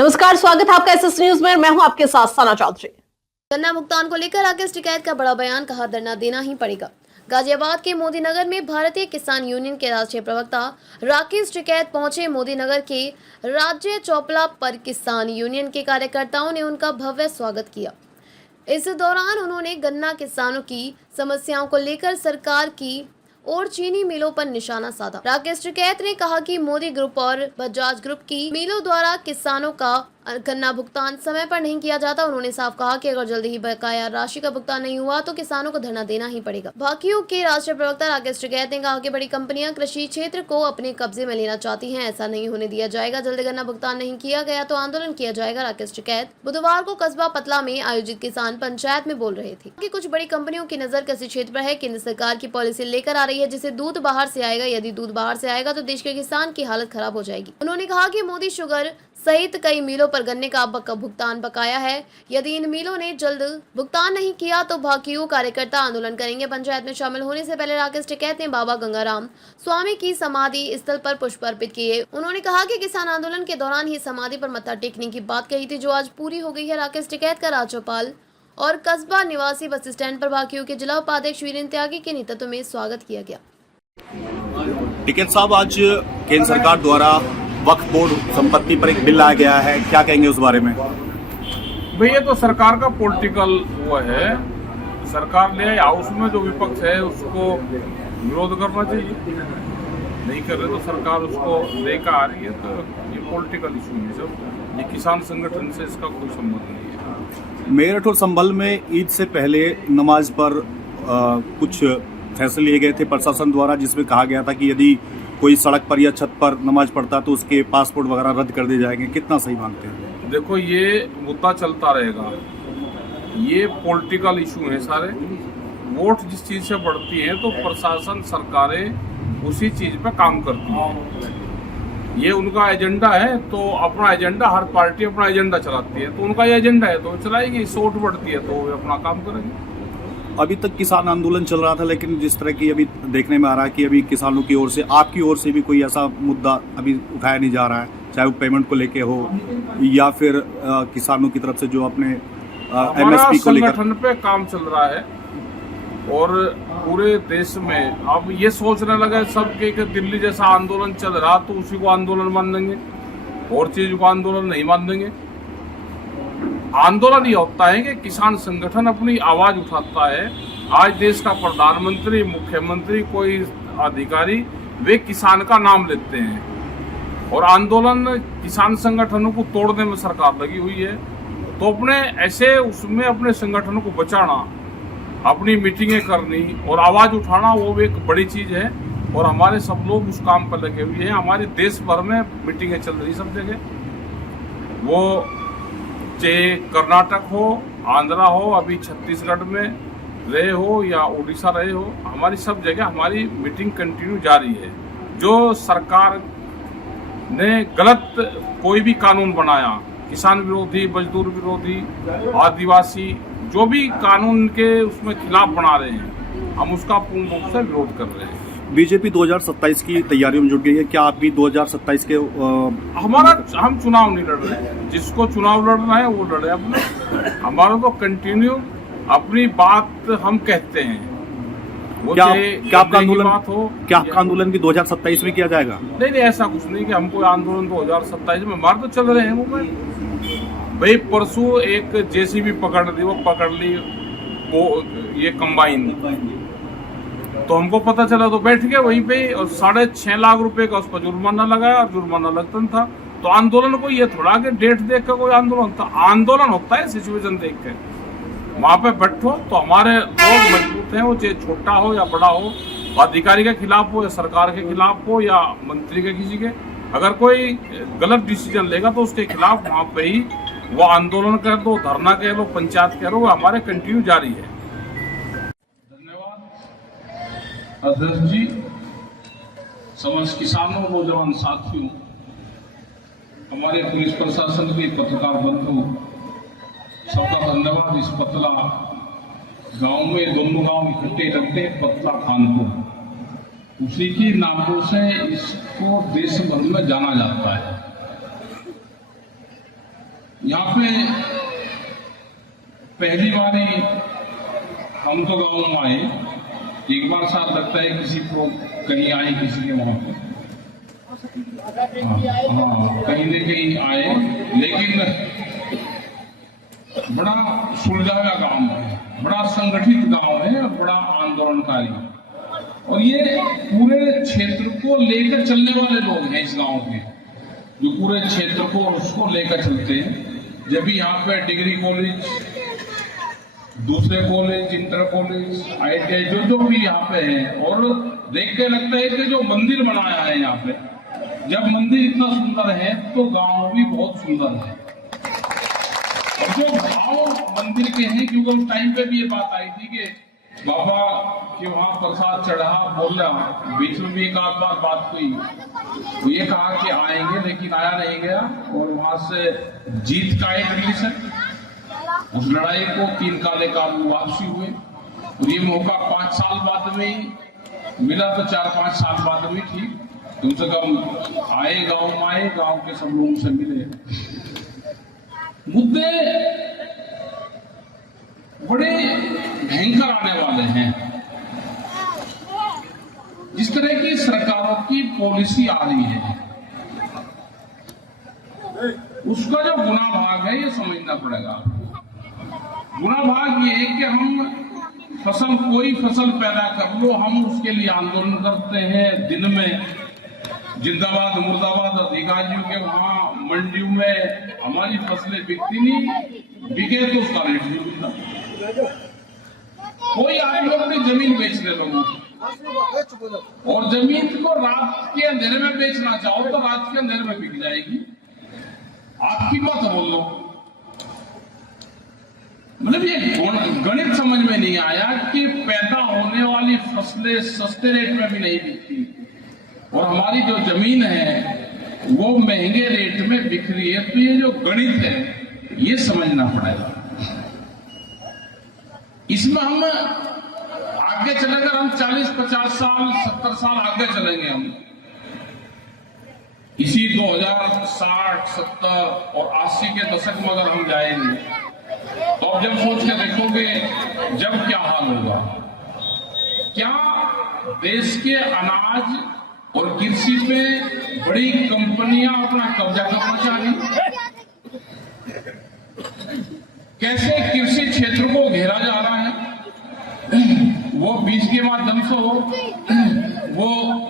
नमस्कार, स्वागत है आपका एसएस न्यूज में। मैं हूं आपके साथ साना चौधरी। गन्ना भुगतान को लेकर राकेश टिकैत का बड़ा बयान, कहा धरना देना ही पड़ेगा। गाजियाबाद के मोदी नगर में भारतीय किसान यूनियन के राष्ट्रीय प्रवक्ता राकेश टिकैत पहुंचे। मोदी नगर के राज्य चौपला पर किसान यूनियन के कार्यकर्ताओं ने उनका भव्य स्वागत किया। इस दौरान उन्होंने गन्ना किसानों की समस्याओं को लेकर सरकार की और चीनी मिलों पर निशाना साधा। राकेश टिकैत ने कहा कि मोदी ग्रुप और बजाज ग्रुप की मिलों द्वारा किसानों का गन्ना भुगतान समय पर नहीं किया जाता। उन्होंने साफ कहा कि अगर जल्दी ही बकाया राशि का भुगतान नहीं हुआ तो किसानों को धरना देना ही पड़ेगा। भाकियों के राष्ट्रीय प्रवक्ता राकेश टिकैत ने कहा कि बड़ी कंपनियां कृषि क्षेत्र को अपने कब्जे में लेना चाहती हैं, ऐसा नहीं होने दिया जाएगा। जल्दी गन्ना भुगतान नहीं किया गया तो आंदोलन किया जाएगा। राकेश टिकैत बुधवार को कस्बा पतला में आयोजित किसान पंचायत में बोल रहे थे कि कुछ बड़ी कंपनियों की नजर कृषि क्षेत्र पर है। केंद्र सरकार की पॉलिसी लेकर आ रही है जिससे दूध बाहर से आएगा। यदि दूध बाहर से आएगा तो देश के किसान की हालत खराब हो जाएगी। उन्होंने कहा कि मोदी शुगर सहित कई मिलों पर गन्ने का भुगतान बकाया है। यदि इन मिलों ने जल्द भुगतान नहीं किया तो भाकियू कार्यकर्ता आंदोलन करेंगे। पंचायत में शामिल होने से पहले राकेश टिकैत ने बाबा गंगाराम स्वामी की समाधि स्थल पर पुष्प अर्पित किए। उन्होंने कहा कि किसान आंदोलन के दौरान ही समाधि पर मत्था टेकने की बात कही थी, जो आज पूरी हो गई है। राकेश टिकैत का राज्यपाल और कस्बा निवासी बस स्टैंड पर भाकियू के जिला उपाध्यक्ष वीरेंद्र त्यागी के नेतृत्व में स्वागत किया गया। टिकैत साहब, आज केंद्र सरकार द्वारा वक्फ बोर्ड संपत्ति पर एक बिल लाया गया है, क्या कहेंगे उस बारे में? भैया तो सरकार का पॉलिटिकल वो है, सरकार ले हाउस में जो विपक्ष है उसको विरोध करना चाहिए, नहीं कर रहे तो सरकार उसको लेकर आ रही है, तो ये पॉलिटिकल इशू है सब। ये किसान संगठन से इसका कोई संबंध नहीं है। मेरठ और संभल में ईद से पहले नमाज पर कुछ फैसले लिए गए थे प्रशासन द्वारा, जिसमें कहा गया था कि यदि कोई सड़क पर या छत पर नमाज पढ़ता तो उसके पासपोर्ट वगैरह रद्द कर दिए जाएंगे। कितना सही मानते हैं? देखो, ये मुद्दा चलता रहेगा, ये पॉलिटिकल इशू है सारे। वोट जिस चीज़ से बढ़ती है तो प्रशासन सरकारें उसी चीज़ पे काम करती है। ये उनका एजेंडा है तो अपना एजेंडा, हर पार्टी अपना एजेंडा चलाती है, तो उनका ये एजेंडा है तो चलाएगी। वोट बढ़ती है तो वे अपना काम करेंगे। अभी तक किसान आंदोलन चल रहा था, लेकिन जिस तरह की अभी देखने में आ रहा है कि अभी किसानों की ओर से, आपकी ओर से भी कोई ऐसा मुद्दा अभी उठाया नहीं जा रहा है, चाहे वो पेमेंट को लेके हो या फिर किसानों की तरफ से जो अपने एमएसपी को लेकर संगठन पे काम चल रहा है। और पूरे देश में अब ये सोचने लगा सब कि दिल्ली जैसा आंदोलन चल रहा तो उसी को आंदोलन मान लेंगे और चीज को आंदोलन नहीं मान देंगे। आंदोलन ये होता है कि किसान संगठन अपनी आवाज उठाता है। आज देश का प्रधानमंत्री, मुख्यमंत्री, कोई अधिकारी वे किसान का नाम लेते हैं और आंदोलन किसान संगठनों को तोड़ने में सरकार लगी हुई है। तो अपने ऐसे उसमें अपने संगठनों को बचाना, अपनी मीटिंगें करनी और आवाज उठाना, वो एक बड़ी चीज है और हमारे सब लोग उस काम पर लगे हुए हैं। हमारे देश भर में मीटिंगें चल रही सब जगह, वो चाहे कर्नाटक हो, आंध्रा हो, अभी छत्तीसगढ़ में रहे हो या उड़ीसा रहे हो, हमारी सब जगह हमारी मीटिंग कंटिन्यू जारी है। जो सरकार ने गलत कोई भी कानून बनाया, किसान विरोधी, मजदूर विरोधी, आदिवासी, जो भी कानून के उसमें खिलाफ बना रहे हैं, हम उसका पूर्ण रूप से विरोध कर रहे हैं। बीजेपी 2027 की तैयारियों में जुट गई है, क्या आप भी 2027 के हम चुनाव नहीं लड़ रहे, जिसको चुनाव लड़ना है वो लड़े अपने। हमारा तो कंटिन्यू अपनी बात हम कहते हैं। वो क्या आपका आंदोलन आंदोलन भी 2027 में किया जाएगा? नहीं, ऐसा कुछ नहीं कि हमको आंदोलन 2027 में, हमारे तो चल रहे हैं वो में। भाई परसों एक जेसीबी पकड़ ली वो ये कंबाइन, तो हमको पता चला तो बैठ गए वहीं पे और 6.5 लाख रुपए का उस पर जुर्माना लगाया और जुर्माना लगता था। तो आंदोलन को ये थोड़ा कि डेट देख कर कोई आंदोलन था, आंदोलन होता है सिचुएशन देख के। वहां पे बैठो तो हमारे लोग मजबूत हैं, वो चाहे छोटा हो या बड़ा हो, अधिकारी के खिलाफ हो या सरकार के खिलाफ हो या मंत्री के किसी के, अगर कोई गलत डिसीजन लेगा तो उसके खिलाफ वहां पे ही वो आंदोलन कर दो, धरना कह लो, पंचायत कह लो, हमारे कंटिन्यू जारी है। अध्यक्ष जी, समस्त किसानों, नौजवान साथियों, हमारे पुलिस प्रशासन के पत्रकार बंधु, सबका धन्यवाद। इस पतला गांव में दोनों गांव इकट्ठे रहते हैं, पतला खानपुर, उसी की नामों से इसको देश भर में जाना जाता है। यहाँ पे पहली बारी हम तो गांव में आए, एक बार साथ लगता है किसी को कहीं आए, किसी के वहां पे कहीं न कहीं आए, लेकिन बड़ा सुलझा हुआ गांव है, बड़ा संगठित गांव है और बड़ा आंदोलनकारी, और ये पूरे क्षेत्र को लेकर चलने वाले लोग हैं इस गांव के, जो पूरे क्षेत्र को उसको लेकर चलते हैं। जब भी यहाँ पे डिग्री कॉलेज, दूसरे कॉलेज, इंटर कॉलेज, ITI जो भी यहाँ पे है, और देख के लगता है कि जो मंदिर बनाया है यहाँ पे, जब मंदिर इतना सुंदर है तो गांव भी बहुत सुंदर है। और जो भाव मंदिर के हैं, क्योंकि उस टाइम पे भी ये बात आई थी कि बाबा कि वहां प्रसाद चढ़ा, बोला, बीच में भी एक आध बार बात हुई, तो ये कहा कि आएंगे, लेकिन आया नहीं गया, और वहां से जीत का एक रिलेशन, उस लड़ाई को 3 काले काल वापसी हुए, और ये मौका 5 साल बाद में ही मिला, तो 4-5 साल बाद में ठीक, कम से कम आए, गांव में आए, गांव के सब लोगों से मिले। मुद्दे बड़े भयंकर आने वाले हैं। जिस तरह की सरकारों की पॉलिसी आ रही है, उसका जो गुना भाग है ये समझना पड़ेगा। गुना भाग ये है कि हम फसल, कोई फसल पैदा कर लो, हम उसके लिए आंदोलन करते हैं, दिन में जिंदाबाद मुर्दाबाद, अधिकारियों के वहां मंडियों में हमारी फसलें बिकती नहीं, बिके तो उसका रेट नहीं मिलता। कोई आए लोग अपनी जमीन बेचने लोगों, और जमीन को रात के अंधेरे में बेचना चाहो तो रात के अंधेरे में बिक जाएगी, आपकी मत बोल लो। मतलब ये गणित समझ में नहीं आया कि पैदा होने वाली फसलें सस्ते रेट में भी नहीं बिकती, और हमारी जो जमीन है वो महंगे रेट में बिक रही है। तो ये जो गणित है ये समझना पड़ेगा। इसमें हम आगे चलेंगे, हम 40-50 साल 70 साल आगे चलेंगे, हम इसी 2060, 70 और 80 के दशक में अगर हम जाएंगे, तो अब जब सोच के देखोगे जब क्या हाल होगा, क्या देश के अनाज और कृषि पे बड़ी कंपनियां अपना कब्जा करना चाहेंगी, कैसे कृषि क्षेत्र को घेरा जा रहा है, वो बीज के माध्यम से हो, वो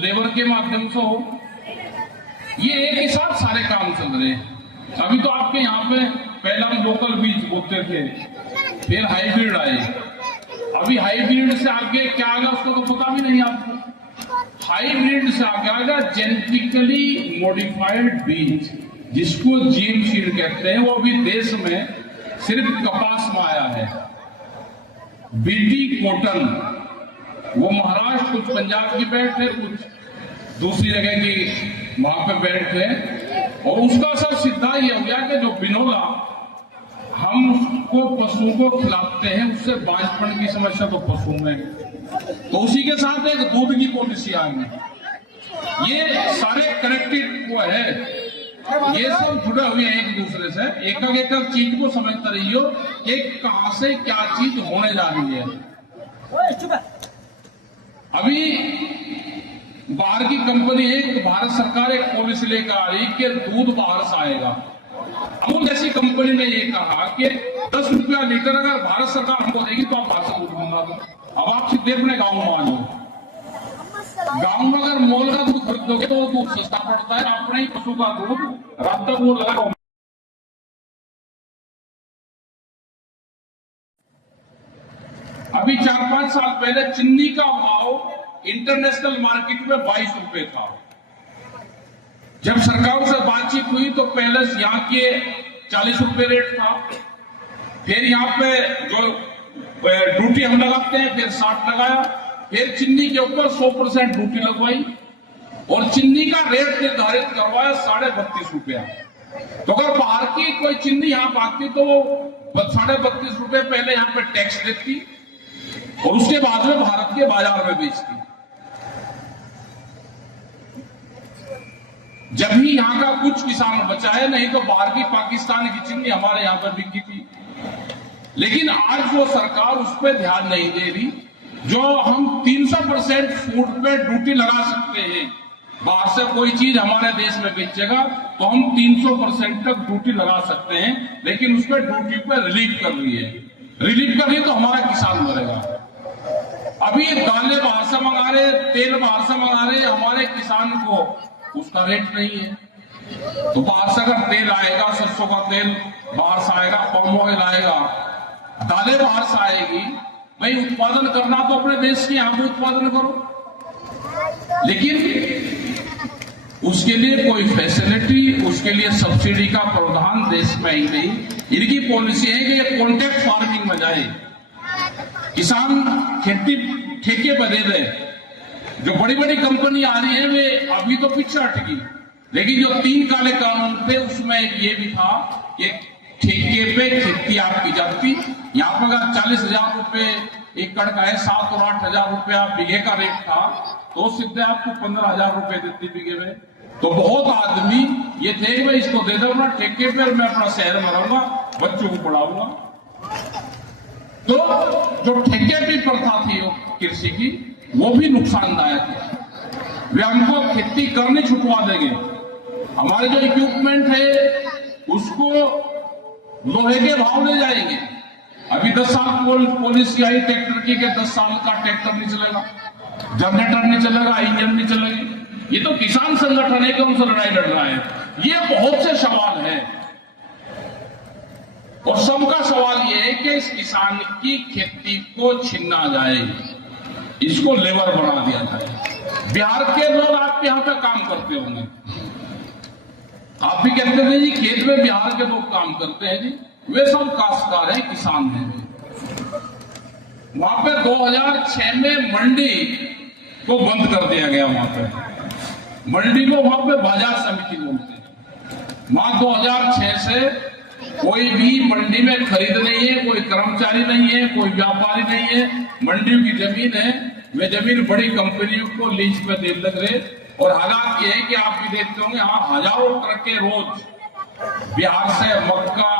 लेबर के माध्यम से हो, ये एक ही साथ सारे काम चल रहे हैं। अभी तो आपके यहाँ पे पहला हम लोकल बीज बोते थे, फिर हाइब्रिड आए, अभी हाइब्रिड से आगे क्या आएगा उसको तो पता भी नहीं आपको। हाइब्रिड से आगे आएगा जेनेटिकली मॉडिफाइड बीज, जिसको जीएम सीड कहते हैं। वो अभी देश में सिर्फ कपास में आया है, बीटी कॉटन, वो महाराष्ट्र, कुछ पंजाब की बेल्ट है, कुछ दूसरी जगह की वहां पे बेल्ट है, और उसका असर सीधा ये हो गया कि जो बिनोला हम उसको पशुओं को खिलाते हैं, उससे बांझपन की समस्या तो पशु में, तो उसी के साथ एक दूध की पॉलिसी आ गई। ये सारे कनेक्टेड वो है, ये सब जुड़े हुए हैं एक दूसरे से। एक एक चीज को समझते रहिए कि कहां से क्या चीज होने जा रही है। अभी बाहर की कंपनी है, तो भारत सरकार एक पॉलिसी लेकर आ रही कि दूध बाहर से आएगा। अमूल जैसी कंपनी ने ये कहा कि 10 रुपया लीटर अगर भारत सरकार हमको देगी तो आप बाहर से दूध मंगा दो। अब आप सीधे अपने गाँव में आ जाओ, गाँव में अगर मोल का दूध खरीदोगे तो दूध सस्ता पड़ता है, अपने ही पशु का दूध रात तक वो लगा। अभी 4-5 साल पहले चीनी का भाव इंटरनेशनल मार्केट में 22 रुपए था। जब सरकारों से बातचीत हुई तो पहले यहाँ के 40 रुपए रेट था, फिर यहाँ पे जो ड्यूटी हम लगाते हैं फिर 60 लगाया, फिर चीनी के ऊपर 100% ड्यूटी लगवाई, और चीनी का रेट निर्धारित करवाया 32.5 रुपया। तो अगर बाहर की कोई चीनी यहाँ आती तो वो 32.5 रुपए पहले यहाँ पे टैक्स देती, और उसके बाद में भारत के बाजार में बेचती। जब भी यहाँ का कुछ किसान बचा है, नहीं तो बाहर की पाकिस्तान की चिन्नी हमारे यहाँ पर बिकी थी। लेकिन आज वो सरकार उस पर ध्यान नहीं दे रही। जो हम 300% फूड पे ड्यूटी लगा सकते हैं, बाहर से कोई चीज हमारे देश में बेचेगा तो हम 300% तक ड्यूटी लगा सकते हैं, लेकिन उस पर ड्यूटी पे रिलीफ कर रही है। रिलीफ कर रही है तो हमारा किसान मरेगा। अभी दालें बाहर से मंगा रहे, तेल बाहर से मंगा रहे, हमारे किसान को उसका रेट नहीं है। तो बाहर से अगर तेल आएगा, सरसों का तेल बाहर से आएगा, पाम ऑयल आएगा, दालें बाहर से आएगी, भाई उत्पादन करना तो अपने देश के यहां पे उत्पादन करो। लेकिन उसके लिए कोई फैसिलिटी, उसके लिए सब्सिडी का प्रावधान देश में ही नहीं। इनकी पॉलिसी है कि ये कॉन्ट्रैक्ट फार्मिंग में जाए, किसान खेती ठेके पर दे दे। जो बड़ी बड़ी कंपनी आ रही है वे अभी तो पीछे हटगी, लेकिन जो 3 काले कानून थे उसमें ये भी था कि ठेके पे खेती आपकी जाती। यहाँ पर अगर 40,000 रुपए एकड़ का है, 7 और 8,000 रुपया बीघे का रेट था, तो सीधे आपको 15,000 रुपए देती बीघे में। तो बहुत आदमी ये थे कि मैं इसको दे दूंगा ठेके पर, मैं अपना शहर में रहूंगा, बच्चों को पढ़ाऊंगा। तो जो ठेके की प्रथा थी कृषि की, वो भी नुकसानदायक है। वे हमको खेती करनी छुटवा देंगे। हमारे जो इक्विपमेंट है उसको लोहे के भाव ले जाएंगे। अभी 10 साल पॉलिसी आई ट्रैक्टर की कि 10 साल का ट्रैक्टर नहीं चलेगा, जनरेटर नहीं चलेगा, इंजन नहीं चलेगी। ये तो किसान संगठन है कि उनसे लड़ाई लड़ रहा है। ये बहुत से सवाल है और सबका सवाल ये है कि इस किसान की खेती को छीना जाए, इसको लेबर बना दिया जाए। बिहार के लोग आपके यहां पे काम करते होंगे, आप भी कहते थे जी खेत में बिहार के लोग काम करते हैं जी, वे सब काश्तकार हैं, किसान हैं। वहां पे 2006 में मंडी को बंद कर दिया गया। वहां पे मंडी को वहां पे बाजार समिति बोलते हैं। वहां 2006 से कोई भी मंडी में खरीद नहीं है, कोई कर्मचारी नहीं है, कोई व्यापारी नहीं है। मंडियों की जमीन है, वे जमीन बड़ी कंपनियों को लीज पे दे लग रहे। और हालात ये है कि आप भी देखते होंगे, यहाँ हजारों ट्रकें रोज बिहार से मक्का,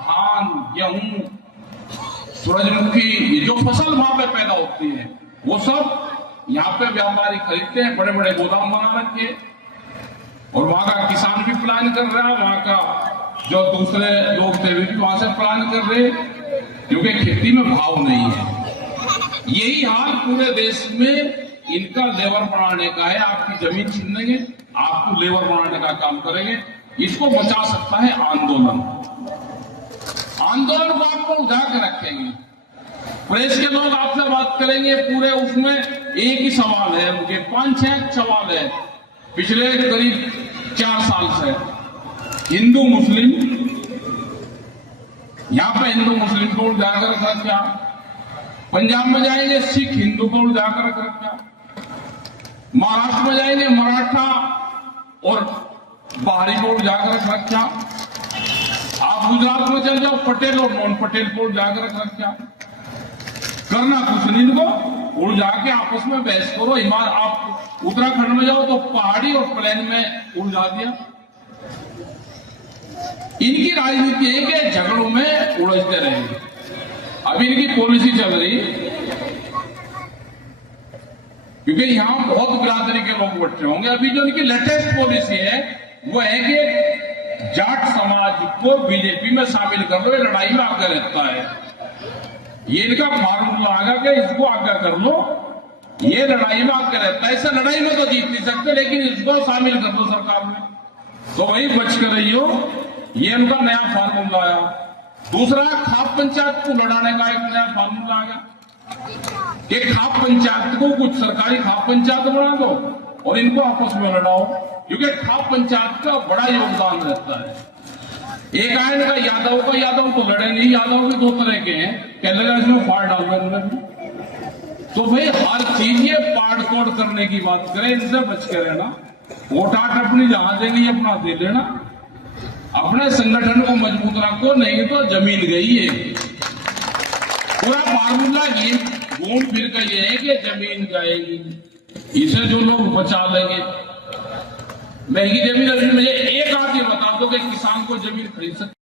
धान, गेहूं, सूरजमुखी, ये जो फसल वहां पे पैदा होती है वो सब यहाँ पे व्यापारी खरीदते हैं। बड़े बड़े गोदाम बना रखे और वहां का किसान भी प्लान कर रहा है, वहां का जो दूसरे लोग थे वे भी वहां से प्लान कर रहे, क्योंकि खेती में भाव नहीं है। यही हाल पूरे देश में इनका लेबर बनाने का है। आपकी जमीन छीन लेंगे, आपको लेबर बनाने का काम करेंगे। इसको बचा सकता है आंदोलन। आंदोलन को आपको उठा के रखेंगे। प्रेस के लोग आपसे बात करेंगे, पूरे उसमें एक ही सवाल है उनके, 5-6 सवाल है पिछले करीब 4 साल से। हिंदू मुस्लिम, यहां पे हिंदू मुस्लिम को उजागर रख रखा। पंजाब में जाएंगे सिख हिंदू को उजागर रख रखा। महाराष्ट्र में जाएंगे मराठा और बाहरी को उजागर रख रखा। आप गुजरात में चल जाओ, पटेल और नॉन पटेल को उजागर रख रखा। करना कुछ नहीं, इनको उड़ जाके आपस में बहस करो। आप उत्तराखंड में जाओ तो पहाड़ी और प्लेन में उलझा दिया। इनकी राजनीति है कि झगड़ों में उलझते रहेंगे। अभी इनकी पॉलिसी चल रही, क्योंकि यहां बहुत बिरादरी के लोग बैठे होंगे। अभी जो इनकी लेटेस्ट पॉलिसी है वो है कि जाट समाज को बीजेपी में शामिल कर लो, ये लड़ाई में आगे रहता है। ये इनका फार्मूला आएगा कि इसको आगे कर लो, ये लड़ाई में आगे रहता है। ऐसे लड़ाई में तो जीत नहीं सकते, लेकिन इसको शामिल कर दो सरकार में, तो वही बच कर रही हो। ये उनका नया फार्मूला आया। दूसरा, खाप पंचायत को लड़ाने का एक नया फार्मूला आ गया कि खाप पंचायत को कुछ सरकारी खाप पंचायत बना दो और इनको आपस में लड़ाओ, क्योंकि खाप पंचायत का बड़ा योगदान रहता है। एक आयन का यादव तो लड़े नहीं, यादव भी 2 तरह के हैं, कह लगा इसमें फाड़ डाल रहे। तो भाई हर चीज ये पाड़ तोड़ करने की बात करें, इनसे बच के रहना। वोट आट अपनी जहां देनी अपना दे लेना, अपने संगठन को मजबूत रखो, नहीं तो जमीन गई है। पूरा फार्मूला ये घूम फिर कर ये है कि जमीन जाएगी, इसे जो लोग बचा लेंगे। महंगी जमीन, अभी मुझे एक आदमी बता दो कि किसान को जमीन खरीद सकता